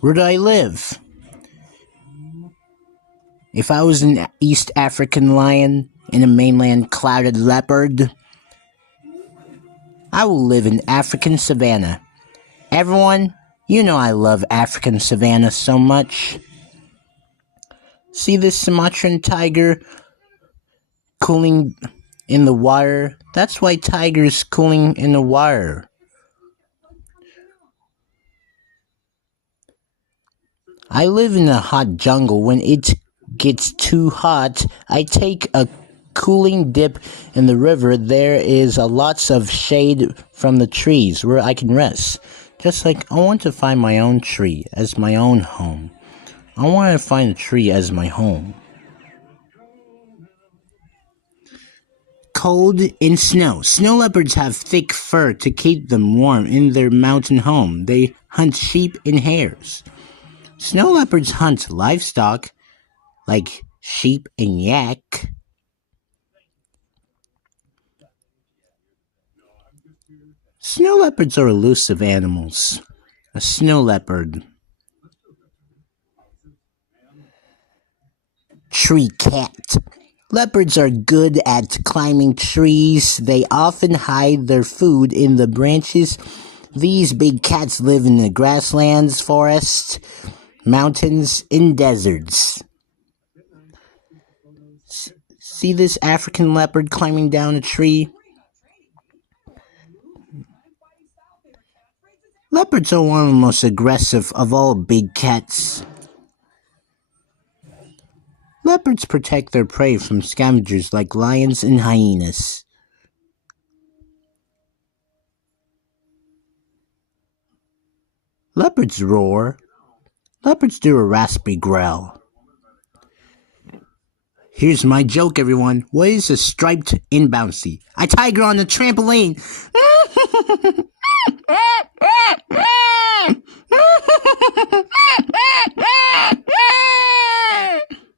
Where do I live? If I was an East African lion and a mainland clouded leopard, I will live in African Savannah. Everyone, you know I love African Savannah so much. See this Sumatran tiger cooling in the wire? That's why tigers cooling in the wire. I live in a hot jungle. When it gets too hot, I take a cooling dip in the river. There is lots of shade from the trees where I can rest. Just like I want to find my own tree as my own home. I want to find a tree as my home. Cold and snow. Snow leopards have thick fur to keep them warm in their mountain home. They hunt sheep and hares. Snow leopards hunt livestock like sheep and yak. Snow leopards are elusive animals. A snow leopard. Tree cat. Leopards are good at climbing trees. They often hide their food in the branches. These big cats live in the grasslands, forests, mountains, and deserts. See this African leopard climbing down a tree? Leopards are one of the most aggressive of all big cats. Leopards protect their prey from scavengers like lions and hyenas. Leopards roar. Leopards do a raspy growl. Here's my joke, everyone. What is a striped and bouncy? A tiger on a trampoline.